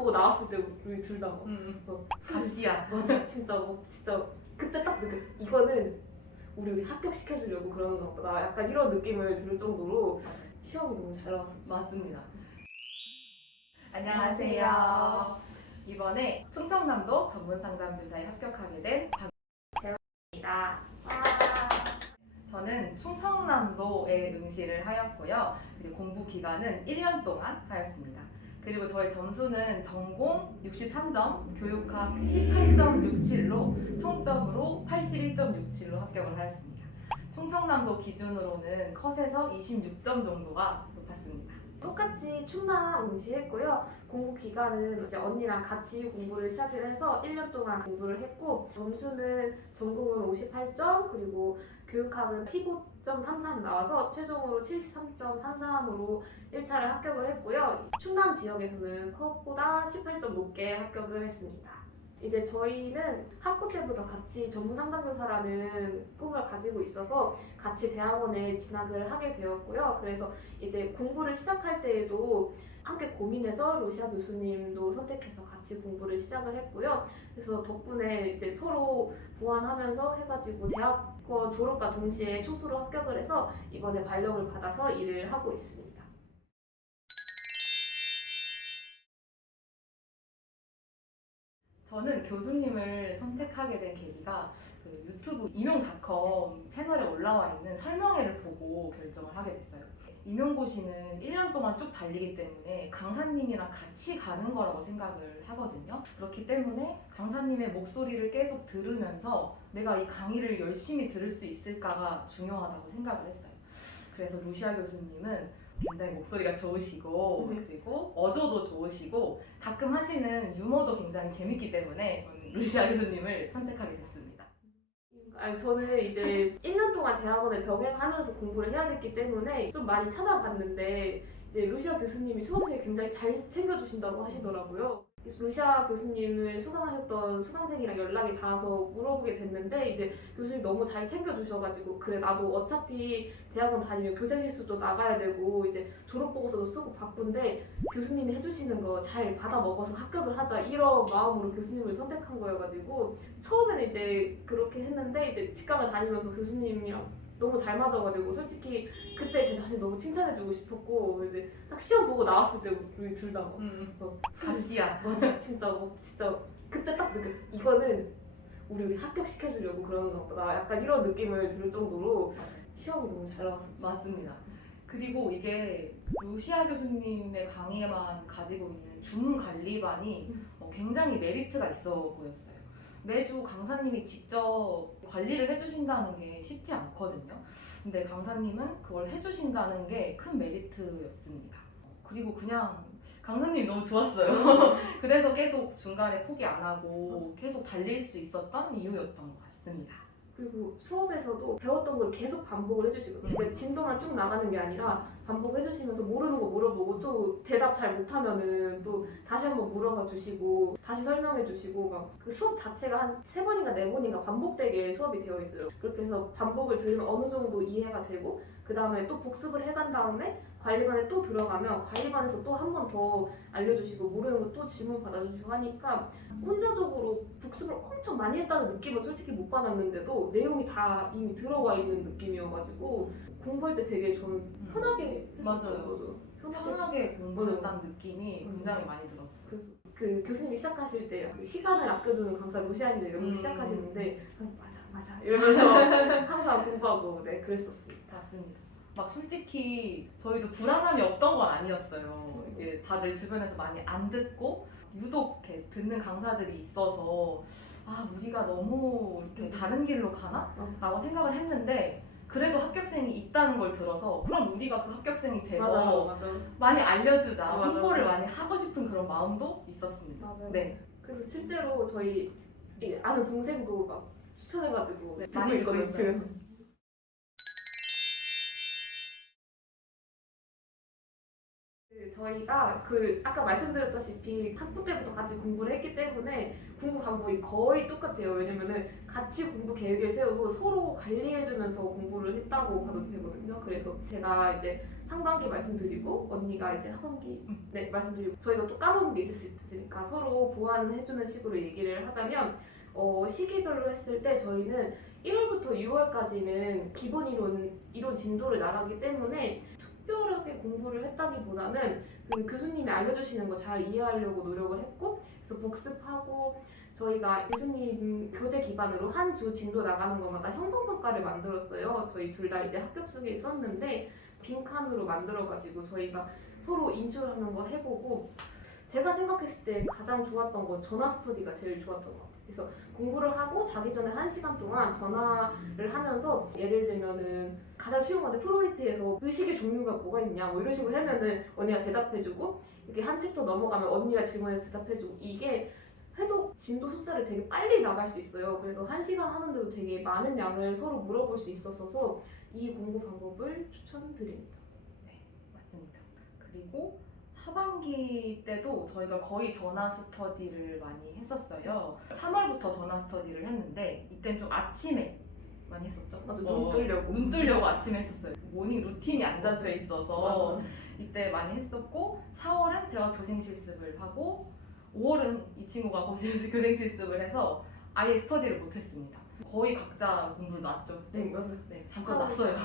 보고 나왔을 때 우리 둘 다 가시야. 맞아. 진짜 그때 딱 느꼈어. 이거는 우리 합격시켜주려고 그러는 것 보다. 약간 이런 느낌을 들을 정도로 시험이 너무 잘 나왔어. 맞습니다. 안녕하세요. 이번에 충청남도 전문상담교사에 합격하게 된 박입니다. 저는 충청남도에 응시를 하였고요. 그리고 공부 기간은 1년 동안 하였습니다. 그리고 저희 점수는 전공 63점, 교육학 18.67로 총점으로 81.67로 합격을 하였습니다. 충청남도 기준으로는 컷에서 26점 정도가 높았습니다. 똑같이 충남 응시했고요. 공부 기간은 이제 언니랑 같이 공부를 시작을 해서 1년 동안 공부를 했고, 점수는 전공은 58점, 그리고 교육학은 15.33 나와서 최종으로 73.33으로 1차를 합격을 했고요. 충남 지역에서는 컷보다 18점 높게 합격을 했습니다. 이제 저희는 학부 때부터 같이 전문상담교사라는 꿈을 가지고 있어서 같이 대학원에 진학을 하게 되었고요. 그래서 이제 공부를 시작할 때에도 함께 고민해서 로시아 교수님도 선택해서 같이 공부를 시작을 했고요. 그래서 덕분에 이제 서로 보완하면서 해가지고 대학원 졸업과 동시에 초수로 합격을 해서 이번에 발령을 받아서 일을 하고 있습니다. 저는 교수님을 선택하게 된 계기가 그 유튜브 임용닷컴 채널에 올라와 있는 설명회를 보고 결정을 하게 됐어요. 임용고시는 1년 동안 쭉 달리기 때문에 강사님이랑 같이 가는 거라고 생각을 하거든요. 그렇기 때문에 강사님의 목소리를 계속 들으면서 내가 이 강의를 열심히 들을 수 있을까가 중요하다고 생각을 했어요. 그래서 루시아 교수님은 굉장히 목소리가 좋으시고 그리고 어조도 좋으시고 가끔 하시는 유머도 굉장히 재밌기 때문에 저는 루시아 교수님을 선택하게 됐습니다. 아니, 저는 이제 1년 동안 대학원을 병행하면서 공부를 해야 됐기 때문에 좀 많이 찾아봤는데 이제 루시아 교수님이 수강생을 굉장히 잘 챙겨주신다고 하시더라고요. 그래서 루시아 교수님을 수강하셨던 수강생이랑 연락이 닿아서 물어보게 됐는데 이제 교수님 너무 잘 챙겨주셔가지고 그래 나도 어차피 대학원 다니면 교재 실습도 나가야 되고 이제 졸업 보고서도 쓰고 바쁜데 교수님이 해주시는 거 잘 받아 먹어서 합격을 하자 이런 마음으로 교수님을 선택한 거여가지고 처음에는 이제 그렇게 했는데 이제 직강을 다니면서 교수님이랑 너무 잘 맞아가지고 솔직히 그때 제 자신 너무 칭찬해주고 싶었고 이제 딱 시험 보고 나왔을 때 우리 둘 다 가시야. 맞아. 진짜 그때 딱 느꼈어. 이거는 우리 합격시켜주려고 그러는 것 보다. 약간 이런 느낌을 들을 정도로 시험이 너무 잘 나왔어. 맞습니다. 그리고 이게 루시아 교수님의 강의에만 가지고 있는 줌 관리반이 굉장히 메리트가 있어 보였어요. 매주 강사님이 직접 관리를 해주신다는 게 쉽지 않거든요. 근데 강사님은 그걸 해주신다는 게 큰 메리트였습니다. 그리고 그냥 강사님이 너무 좋았어요. 그래서 계속 중간에 포기 안 하고 계속 달릴 수 있었던 이유였던 것 같습니다. 그리고 수업에서도 배웠던 걸 계속 반복을 해주시거든요. 그러니까 진도만 쭉 나가는 게 아니라 반복해주시면서 모르는 거 물어보고 또 대답 잘 못하면은 또 다시 한번 물어봐 주시고 다시 설명해 주시고 막 그 수업 자체가 한 3번인가 4번인가 반복되게 수업이 되어 있어요. 그렇게 해서 반복을 들으면 어느 정도 이해가 되고 그 다음에 또 복습을 해간 다음에 관리반에 또 들어가면 관리반에서 또 한 번 더 알려주시고 모르는 거 또 질문 받아주시고 하니까 혼자적으로 복습을 엄청 많이 했다는 느낌은 솔직히 못 받았는데도 내용이 다 이미 들어와 있는 느낌이어가지고 공부할 때 되게 저는 편하게 했었어요. 맞아요. 편하게. 편하게 공부했다는 느낌이 굉장히 많이 들었어요. 그래서 그 교수님이 시작하실 때 시간을 아껴두는 강사 루시아님들 이런 거 시작하시는데 맞아 이러면서 항상 공부하고 네 그랬었습니다. 맞습니다. 막 솔직히 저희도 불안함이 없던 건 아니었어요. 이게 다들 주변에서 많이 안 듣고 유독 이렇게 듣는 강사들이 있어서 아 우리가 너무 이렇게 다른 길로 가나? 라고 생각을 했는데 그래도 합격생이 있다는 걸 들어서 그럼 우리가 그 합격생이 돼서 맞아. 많이 알려주자, 맞아. 홍보를 많이 하고 싶은 그런 마음도 있었습니다. 맞아요. 네. 그래서 실제로 저희 아는 동생도 막 추천해가지고 네, 듣고 많이 있거든요. 들었어요. 저희가 아까 말씀드렸다시피 학부 때부터 같이 공부를 했기 때문에 공부 방법이 거의 똑같아요. 왜냐면은 같이 공부 계획을 세우고 서로 관리해주면서 공부를 했다고 봐도 되거든요. 그래서 제가 이제 상반기 말씀드리고 언니가 이제 하반기 네 말씀드리고 저희가 또 까먹은 게 있을 수 있으니까 서로 보완해주는 식으로 얘기를 하자면 시기별로 했을 때 저희는 1월부터 6월까지는 기본 이론 진도를 나가기 때문에 특별하게 공부를 했다기보다는 그 교수님이 알려주시는 거 잘 이해하려고 노력을 했고 그래서 복습하고 저희가 교수님 교재 기반으로 한 주 진도 나가는 것마다 형성평가를 만들었어요. 저희 둘 다 이제 합격수에 있었는데 빈칸으로 만들어가지고 저희가 서로 인출하는 거 해보고 제가 생각했을 때 가장 좋았던 건 전화 스터디가 제일 좋았던 것 같아요. 그래서 공부를 하고 자기 전에 1시간 동안 전화를 하면서 예를 들면은 가장 쉬운 건데 프로이트에서 의식의 종류가 뭐가 있냐 뭐 이런 식으로 하면은 언니가 대답해주고 이렇게 한 챕터 넘어가면 언니가 질문에 대답해주고 이게 해독 진도 숫자를 되게 빨리 나갈 수 있어요. 그래서 1시간 하는데도 되게 많은 양을 서로 물어볼 수 있어서 이 공부 방법을 추천드립니다. 네, 맞습니다. 그리고 하반기 때도 저희가 거의 전화 스터디를 많이 했었어요. 3월부터 전화 스터디를 했는데 이때는 좀 아침에 많이 했었죠. 맞아, 눈 뜨려고. 눈 뜨려고 아침에 했었어요. 모닝 루틴이 안 잡혀 있어서 이때 많이 했었고 4월은 제가 교생 실습을 하고 5월은 이 친구가 교생 실습을 해서 아예 스터디를 못했습니다. 거의 각자 공부를 놨죠. 네, 맞아요. 네, 잠깐 놨어요.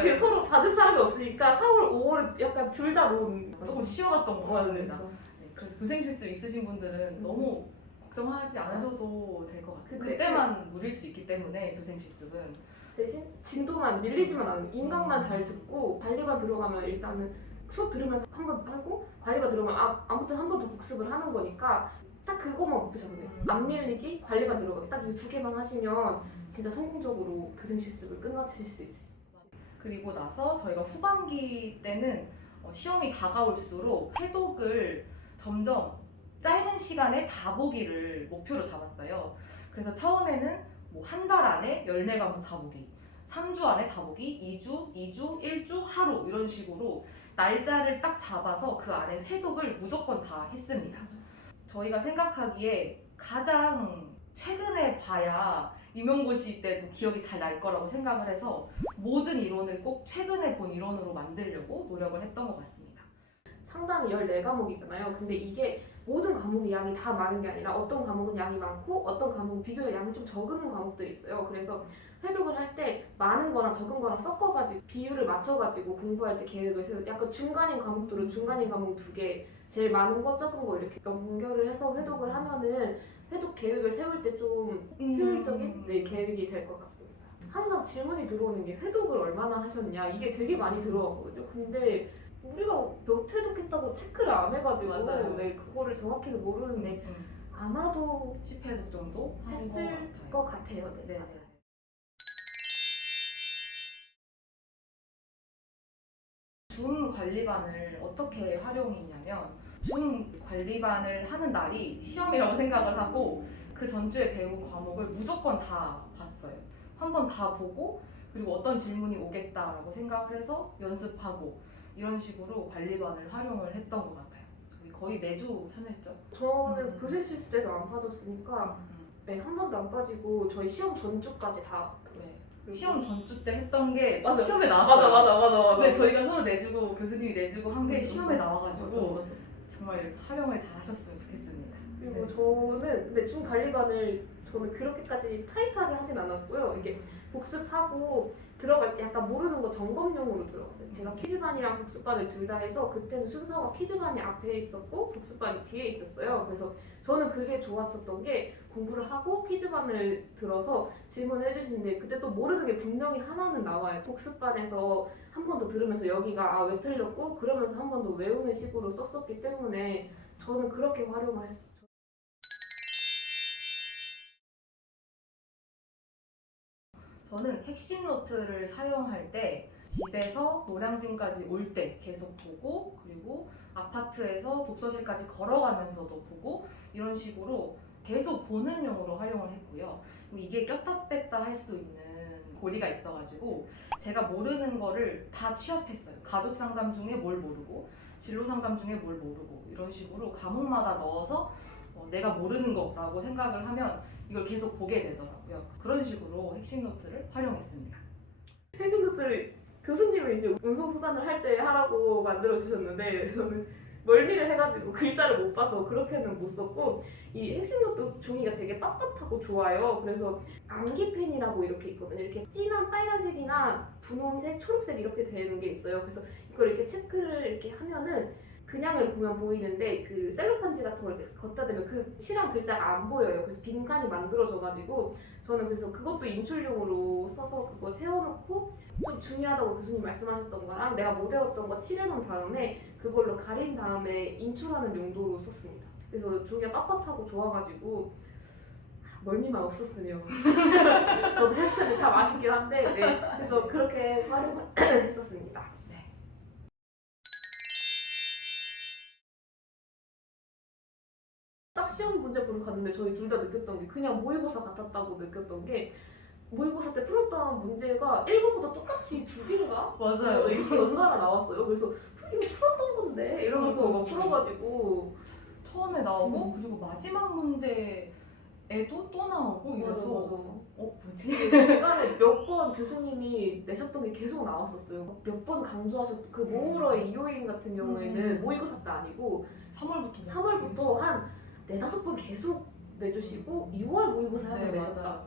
이게 서로 받을 사람이 없으니까 4월, 5월 약간 둘 다 놓은 조금 쉬어갔던 것 같습니다. 맞아요. 네, 그래서 교생 실습 있으신 분들은 너무 걱정하지 않으셔도 될 것 같아요. 근데 그때만 누릴 수 있기 때문에 교생 실습은 대신 진도만 밀리지만 않으면 인강만 잘 듣고 관리반 들어가면 일단은 수업 들으면서 한 번 하고 관리반 들어가면 아무튼 한 번 더 복습을 하는 거니까 딱 그것만 목표 잡으면 돼요. 안 밀리기, 관리반 들어가기 딱 이 두 개만 하시면 진짜 성공적으로 교생 실습을 끝마칠 수 있어요. 그리고 나서 저희가 후반기 때는 시험이 다가올수록 해독을 점점 짧은 시간에 다 보기를 목표로 잡았어요. 그래서 처음에는 뭐 한 달 안에 14과목 다 보기, 3주 안에 다 보기, 2주, 1주, 하루 이런 식으로 날짜를 딱 잡아서 그 안에 해독을 무조건 다 했습니다. 저희가 생각하기에 가장 최근에 봐야 임용고시 때도 기억이 잘 날 거라고 생각을 해서 모든 이론을 꼭 최근에 본 이론으로 만들려고 노력을 했던 것 같습니다. 상당히 14과목이잖아요. 근데 이게 모든 과목의 양이 다 많은 게 아니라 어떤 과목은 양이 많고 어떤 과목은 비교적 양이 좀 적은 과목들이 있어요. 그래서 해독을 할 때 많은 거랑 적은 거랑 섞어가지고 비율을 맞춰가지고 공부할 때 계획을 세워 약간 중간인 과목들은 중간인 과목 2개 제일 많은 거 적은 거 이렇게 연결을 해서 해독을 하면은 해독 계획을 세울 때 좀 효율적인 계획이 될 것 같습니다. 항상 질문이 들어오는 게 해독을 얼마나 하셨냐 이게 되게 많이 들어왔거든요. 근데 우리가 몇 회독했다고 체크를 안 해가지고 맞아요. 네, 그거를 정확히는 모르는데 아마도 10회독 정도 했을 것 같아요. 네, 네. 맞아요. 줌 관리반을 어떻게 활용했냐면 줌 관리반을 하는 날이 시험이라고 생각을 하고 그 전주에 배운 과목을 무조건 다 봤어요. 한 번 다 보고 그리고 어떤 질문이 오겠다라고 생각을 해서 연습하고 이런 식으로 관리반을 활용을 했던 것 같아요. 저희 거의 매주 참여했죠. 저는 교생 실습 때도 안 빠졌으니까 네, 한 번도 안 빠지고 저희 시험 전주까지 다 네. 시험 전주 때 했던 게 맞아. 시험에 나왔어요. 맞아. 네, 저희가 서로 내주고 교수님이 내주고 한 게 맞아. 시험에 나와가지고 맞아. 정말 활용을 잘 하셨으면 좋겠습니다. 그리고 네. 저는 근데 중 관리반을 저는 그렇게까지 타이트하게 하진 않았고요. 이게 복습하고 들어갈 때 약간 모르는 거 점검용으로 들어갔어요. 제가 퀴즈반이랑 복습반을 둘 다 해서 그때는 순서가 퀴즈반이 앞에 있었고 복습반이 뒤에 있었어요. 그래서 저는 그게 좋았었던 게 공부를 하고 퀴즈반을 들어서 질문을 해주시는데 그때 또 모르는 게 분명히 하나는 나와요. 복습반에서 한 번 더 들으면서 여기가 왜 틀렸고 그러면서 한 번 더 외우는 식으로 썼었기 때문에 저는 그렇게 활용을 했어요. 저는 핵심 노트를 사용할 때 집에서 노량진까지 올 때 계속 보고 그리고 아파트에서 독서실까지 걸어가면서도 보고 이런 식으로 계속 보는 용으로 활용을 했고요. 그리고 이게 꼈다 뺐다 할 수 있는 고리가 있어가지고 제가 모르는 거를 다 취합했어요. 가족 상담 중에 뭘 모르고 진로 상담 중에 뭘 모르고 이런 식으로 과목마다 넣어서 내가 모르는 거라고 생각을 하면 이걸 계속 보게 되더라고요. 그런 식으로 핵심 노트를 활용했습니다. 핵심 노트를 교수님은 이제 운송수단을 할 때 하라고 만들어주셨는데 저는 멀미를 해가지고 글자를 못 봐서 그렇게는 못 썼고 이 핵심 노트 종이가 되게 빳빳하고 좋아요. 그래서 암기펜이라고 이렇게 있거든요. 이렇게 진한 빨간색이나 분홍색, 초록색 이렇게 되는 게 있어요. 그래서 이걸 이렇게 체크를 이렇게 하면은 그냥을 보면 보이는데 그 셀로판지 같은 걸 이렇게 걷다 대면 그 칠한 글자가 안 보여요. 그래서 빈칸이 만들어져가지고 저는 그래서 그것도 인출용으로 써서 그거 세워놓고 좀 중요하다고 교수님 말씀하셨던 거랑 내가 못 외웠던 거 칠해놓은 다음에 그걸로 가린 다음에 인출하는 용도로 썼습니다. 그래서 종이가 빳빳하고 좋아가지고 멀미만 없었으면 저도 했을 때 참 아쉽긴 한데 네. 그래서 그렇게 활용을 했었습니다. 딱 시험 문제 보러 갔는데 저희 둘 다 느꼈던 게 그냥 모의고사 같았다고 느꼈던 게 모의고사 때 풀었던 문제가 1번보다 똑같이 2개인가? 맞아요. 이렇게 연달아 나왔어요. 그래서 이거 풀었던 건데 이러면서 막 풀어가지고 처음에 나오고 그리고 마지막 문제에도 또 나오고 이래서 뭐지? 중간에 몇 번 교수님이 내셨던 게 계속 나왔었어요. 몇 번 강조하셨던 그 모의고사의 이효인 같은 경우에는 모의고사 때 아니고 3월부터 한 4-5번 계속 내주시고 6월 모의고사 한번 내셨다.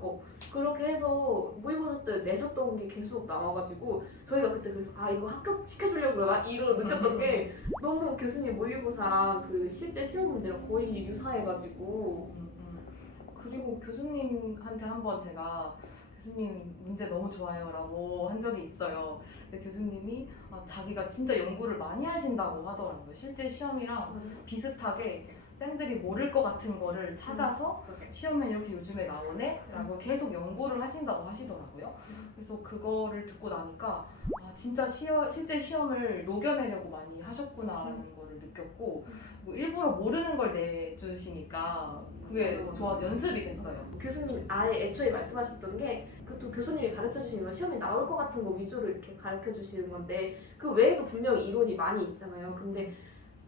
그렇게 해서 모의고사 때 내셨던 게 계속 나와가지고 저희가 그때 그래서 아 이거 합격시켜주려고 그러나? 이러 느꼈던 게 너무 교수님 모의고사랑 그 실제 시험 문제가 거의 유사해가지고 그리고 교수님한테 한번 제가 교수님 문제 너무 좋아요 라고 한 적이 있어요. 근데 교수님이 자기가 진짜 연구를 많이 하신다고 하더라고요. 실제 시험이랑 비슷하게 쌤들이 모를 것 같은 거를 찾아서 시험에 이렇게 요즘에 나오네? 라고 계속 연구를 하신다고 하시더라고요. 그래서 그거를 듣고 나니까 진짜 실제 시험을 녹여내려고 많이 하셨구나라는 거를 느꼈고 뭐 일부러 모르는 걸 내주시니까 그게 연습이 됐어요. 교수님 아예 애초에 말씀하셨던 게 또 교수님이 가르쳐 주시는 건 시험에 나올 것 같은 거 위주로 이렇게 가르쳐 주시는 건데 그 외에도 분명히 이론이 많이 있잖아요. 근데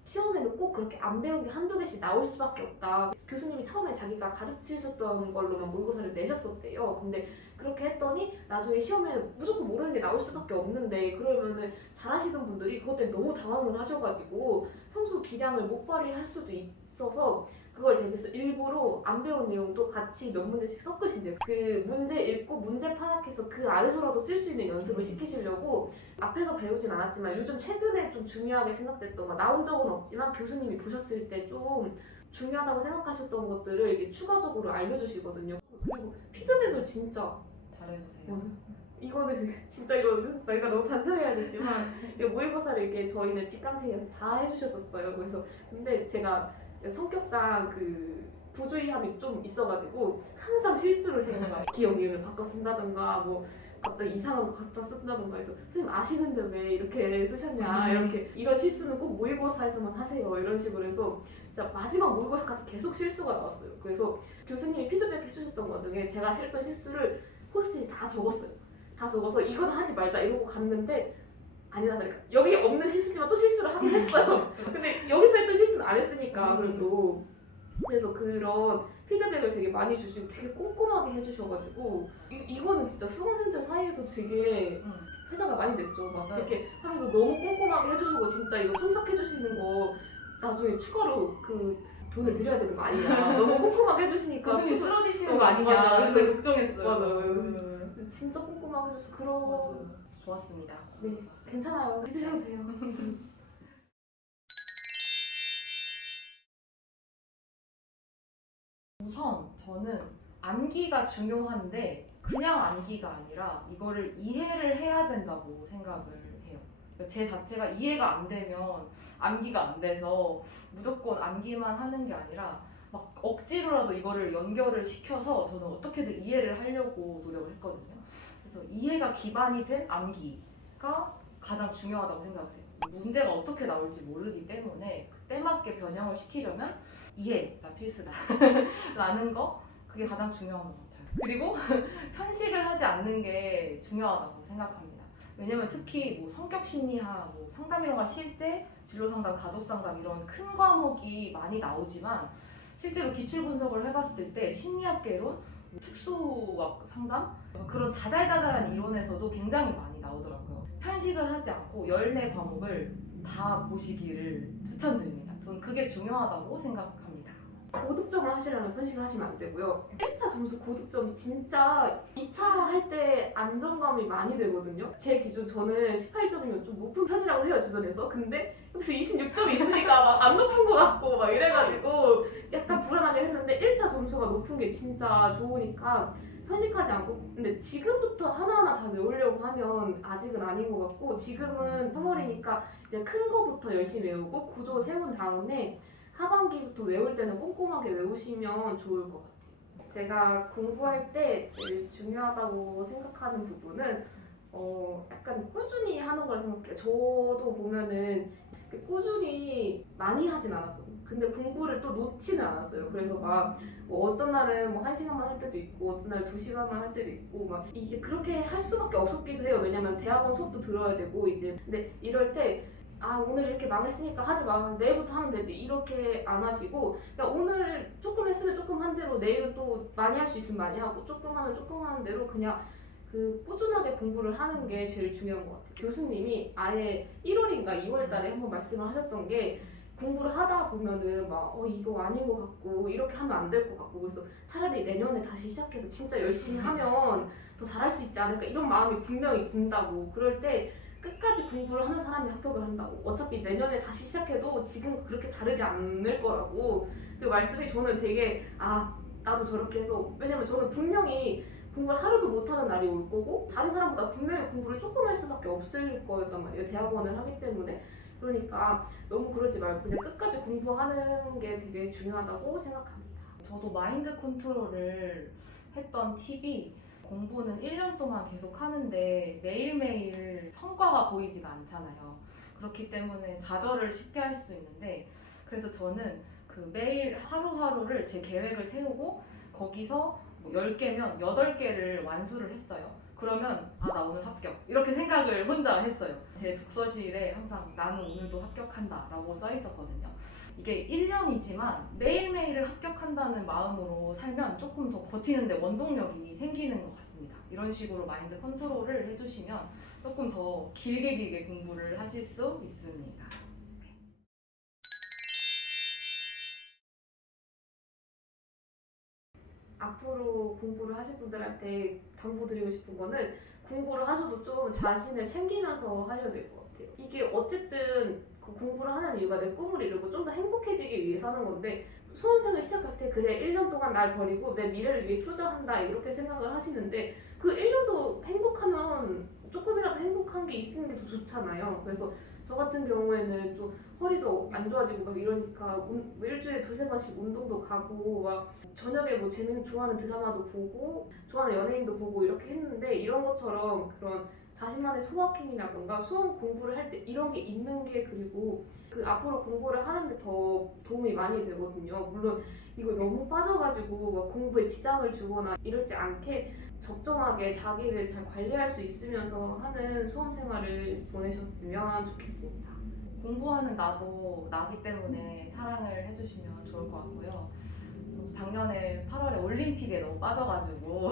시험에는 꼭 그렇게 안 배운 게 한두 개씩 나올 수밖에 없다. 교수님이 처음에 자기가 가르치셨던 걸로만 모의고사를 내셨었대요. 근데 그렇게 했더니 나중에 시험에 무조건 모르는 게 나올 수밖에 없는데 그러면은 잘하시던 분들이 그것 때문에 너무 당황을 하셔가지고 평소 기량을 못 발휘할 수도 있어서 그걸 대비해서 일부러 안 배운 내용도 같이 몇 문제씩 섞으신대요. 그 문제 읽고 문제 파악해서 그 안에서라도 쓸 수 있는 연습을 시키시려고 앞에서 배우진 않았지만 요즘 최근에 좀 중요하게 생각됐던 거 나온 적은 없지만 교수님이 보셨을 때 좀 중요하다고 생각하셨던 것들을 이렇게 추가적으로 알려주시거든요. 그리고 피드백을 진짜 잘해주세요. 이거는 진짜 이거는 저희가 너무 반성해야 되지만 모의고사를 이렇게 저희는 직강생이어서 다 해주셨었어요. 그래서 근데 제가 성격상 그 부주의함이 좀 있어가지고 항상 실수를 해요. 막 기억 이름을 바꿔 쓴다든가 뭐 갑자기 이상한 거 갖다 쓴다든가 해서 선생님 아시는데 왜 이렇게 쓰셨냐 이렇게 이런 실수는 꼭 모의고사에서만 하세요 이런 식으로 해서 진짜 마지막 모의고사까지 계속 실수가 나왔어요. 그래서 교수님이 피드백 해주셨던 것 중에 제가 했던 실수를 포스트잇 다 적었어요. 다 적어서 이건 하지 말자 이러고 갔는데 아니다 그러니까 여기 없는 실수지만 또 실수를 하긴 했어요. 근데 여기서 했던 실수는 안 했으니까 그래도 그래서 그런 피드백을 되게 많이 주시고 되게 꼼꼼하게 해주셔가지고 이거는 진짜 수강생들 사이에서 되게 회자가 많이 됐죠. 막 맞아요. 이렇게 하면서 너무 꼼꼼하게 해주시고 진짜 이거 첨삭해주시는 거 나중에 추가로 그 돈을 드려야 되는 거 아니냐. 너무 꼼꼼하게 해주시니까 교수님 쓰러지시는 거 맞아. 아니냐 그래서 걱정했어요. 맞아요. 진짜 꼼꼼하게 해줘서 그런 좋았습니다. 네 괜찮아요. 믿으셔도 돼요. 우선 저는 암기가 중요한데 그냥 암기가 아니라 이거를 이해를 해야 된다고 생각을 해요. 제 자체가 이해가 안 되면 암기가 안 돼서 무조건 암기만 하는 게 아니라 막 억지로라도 이거를 연결을 시켜서 저는 어떻게든 이해를 하려고 노력을 했거든요. 그래서 이해가 기반이 된 암기가 가장 중요하다고 생각해요. 문제가 어떻게 나올지 모르기 때문에 그때 맞게 변형을 시키려면 이해가 필수다 라는 거 그게 가장 중요한 것 같아요. 그리고 편식을 하지 않는 게 중요하다고 생각합니다. 왜냐면 특히 뭐 성격 심리학, 뭐 상담이론과 실제, 진로 상담, 가족 상담 이런 큰 과목이 많이 나오지만 실제로 기출 분석을 해봤을 때 심리학계론, 특수학 상담 그런 자잘자잘한 이론에서도 굉장히 많이 나오더라고요. 편식을 하지 않고 14과목을 다 보시기를 추천드립니다. 저는 그게 중요하다고 생각합니다. 고득점을 하시려면 편식을 하시면 안 되고요. 1차 점수 고득점 진짜 2차 할 때 안정감이 많이 되거든요. 제 기준 저는 18점이면 좀 높은 편이라고 해요, 주변에서. 근데 여기서 26점이 있으니까 막 안 높은 것 같고 막 이래가지고 약간 불안하게 했는데 1차 점수가 높은 게 진짜 좋으니까 편식하지 않고, 근데 지금부터 하나하나 다 외우려고 하면 아직은 아닌 것 같고, 지금은 3월이니까 이제 큰 거부터 열심히 외우고 구조 세운 다음에 하반기부터 외울 때는 꼼꼼하게 외우시면 좋을 것 같아요. 제가 공부할 때 제일 중요하다고 생각하는 부분은 약간 꾸준히 하는 걸 생각해요. 저도 보면은 꾸준히 많이 하진 않았거든요. 근데 공부를 또 놓지는 않았어요. 그래서 막 뭐 어떤 날은 뭐 1시간만 할 때도 있고 어떤 날 2시간만 할 때도 있고 막 이게 그렇게 할 수밖에 없었기도 해요. 왜냐면 대학원 수업도 들어야 되고 이제. 근데 이럴 때 오늘 이렇게 망했으니까 하지 마. 내일부터 하면 되지. 이렇게 안 하시고 그냥 오늘 조금 했으면 조금 한 대로 내일은 또 많이 할 수 있으면 많이 하고 조금 하면 조금 하는 대로 그냥 꾸준하게 공부를 하는 게 제일 중요한 것 같아요. 교수님이 아예 1월인가 2월 달에 한번 말씀을 하셨던 게 공부를 하다 보면은 막 이거 아닌 것 같고 이렇게 하면 안 될 것 같고 그래서 차라리 내년에 다시 시작해서 진짜 열심히 하면 더 잘할 수 있지 않을까 이런 마음이 분명히 든다고. 그럴 때 끝까지 공부를 하는 사람이 합격을 한다고. 어차피 내년에 다시 시작해도 지금 그렇게 다르지 않을 거라고. 그 말씀이 저는 되게 나도 저렇게 해서, 왜냐면 저는 분명히 공부를 하루도 못하는 날이 올 거고 다른 사람보다 분명히 공부를 조금 할 수밖에 없을 거였단 말이에요. 대학원을 하기 때문에. 그러니까 너무 그러지 말고 그냥 끝까지 공부하는 게 되게 중요하다고 생각합니다. 저도 마인드 컨트롤을 했던 팁이 공부는 1년 동안 계속 하는데 매일매일 성과가 보이지가 않잖아요. 그렇기 때문에 좌절을 쉽게 할 수 있는데, 그래서 저는 매일 하루하루를 제 계획을 세우고 거기서 뭐 10개면 8개를 완수를 했어요. 그러면 나 오늘 합격 이렇게 생각을 혼자 했어요. 제 독서실에 항상 나는 오늘도 합격한다 라고 써 있었거든요. 이게 1년이지만 매일매일을 합격한다는 마음으로 살면 조금 더 버티는데 원동력이 생기는 것 같습니다. 이런 식으로 마인드 컨트롤을 해주시면 조금 더 길게 공부를 하실 수 있습니다. 앞으로 공부를 하실 분들한테 당부드리고 싶은 거는 공부를 하셔도 좀 자신을 챙기면서 하셔야 될 것 같아요. 이게 어쨌든 공부를 하는 이유가 내 꿈을 이루고 좀 더 행복해지기 위해서 하는 건데, 수험생을 시작할 때 그래 1년 동안 날 버리고 내 미래를 위해 투자한다 이렇게 생각을 하시는데, 그 1년도 행복하면 조금이라도 행복한 게 있는 게 더 좋잖아요. 그래서 저 같은 경우에는 또 허리도 안 좋아지고 막 이러니까 일주일에 2-3번씩 운동도 가고 막 저녁에 뭐 좋아하는 드라마도 보고 좋아하는 연예인도 보고 이렇게 했는데, 이런 것처럼 그런 자신만의 소확행이라던가 수험 공부를 할 때 이런 게 있는 게, 그리고 앞으로 공부를 하는데 더 도움이 많이 되거든요. 물론 이거 너무 빠져가지고 막 공부에 지장을 주거나 이러지 않게 적정하게 자기를 잘 관리할 수 있으면서 하는 수험 생활을 보내셨으면 좋겠습니다. 공부하는 나도 나기 때문에 사랑을 해주시면 좋을 것 같고요. 저도 작년에 8월에 올림픽에 너무 빠져가지고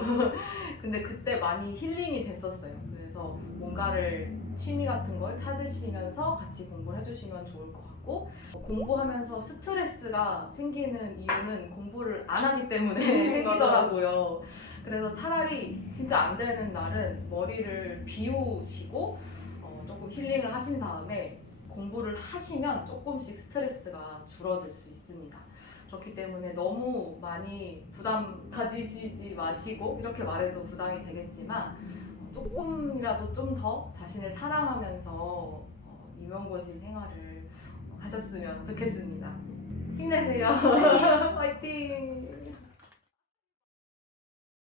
근데 그때 많이 힐링이 됐었어요. 그래서 뭔가를 취미 같은 걸 찾으시면서 같이 공부를 해주시면 좋을 것 같고, 공부하면서 스트레스가 생기는 이유는 공부를 안 하기 때문에 생기더라고요. 그래서 차라리 진짜 안 되는 날은 머리를 비우시고 조금 힐링을 하신 다음에 공부를 하시면 조금씩 스트레스가 줄어들 수 있습니다. 그렇기 때문에 너무 많이 부담 가지시지 마시고, 이렇게 말해도 부담이 되겠지만 조금이라도 좀 더 자신을 사랑하면서 임용고시 생활을 하셨으면 좋겠습니다. 힘내세요. 화이팅!